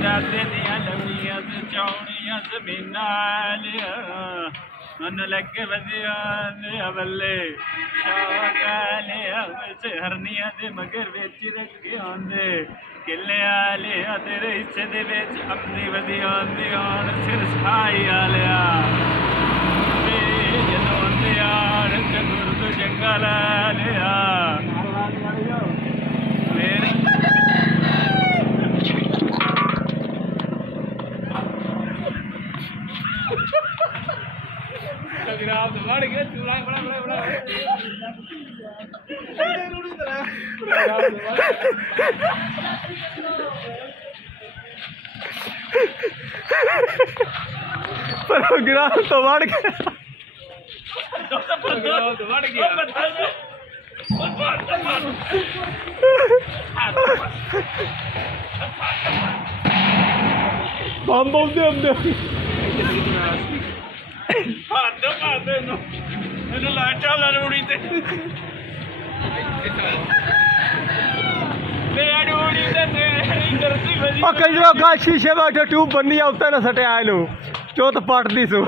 शहजादे दियां लम्मियां ते चौड़ियां ज़मीनां लिया मन लगे वधिया लिया बल्ले शौक लिया विच हरनियां दे मगर विच रखे आंदे किले लिया तेरे हिस्से दे विच अपनी वधिया आंदी आन सिर साई लिया जदों आंदे यार चतुर्द जंगल लिया बढ़ गया चूड़ा बड़ा बड़ा बड़ा प्रोग्राम तो बढ़ गया बढ़ गया बम बोलते हमने कई शीशे में ट्यूब बननी है उत्ते ना सटे आए चौथ पट दी सू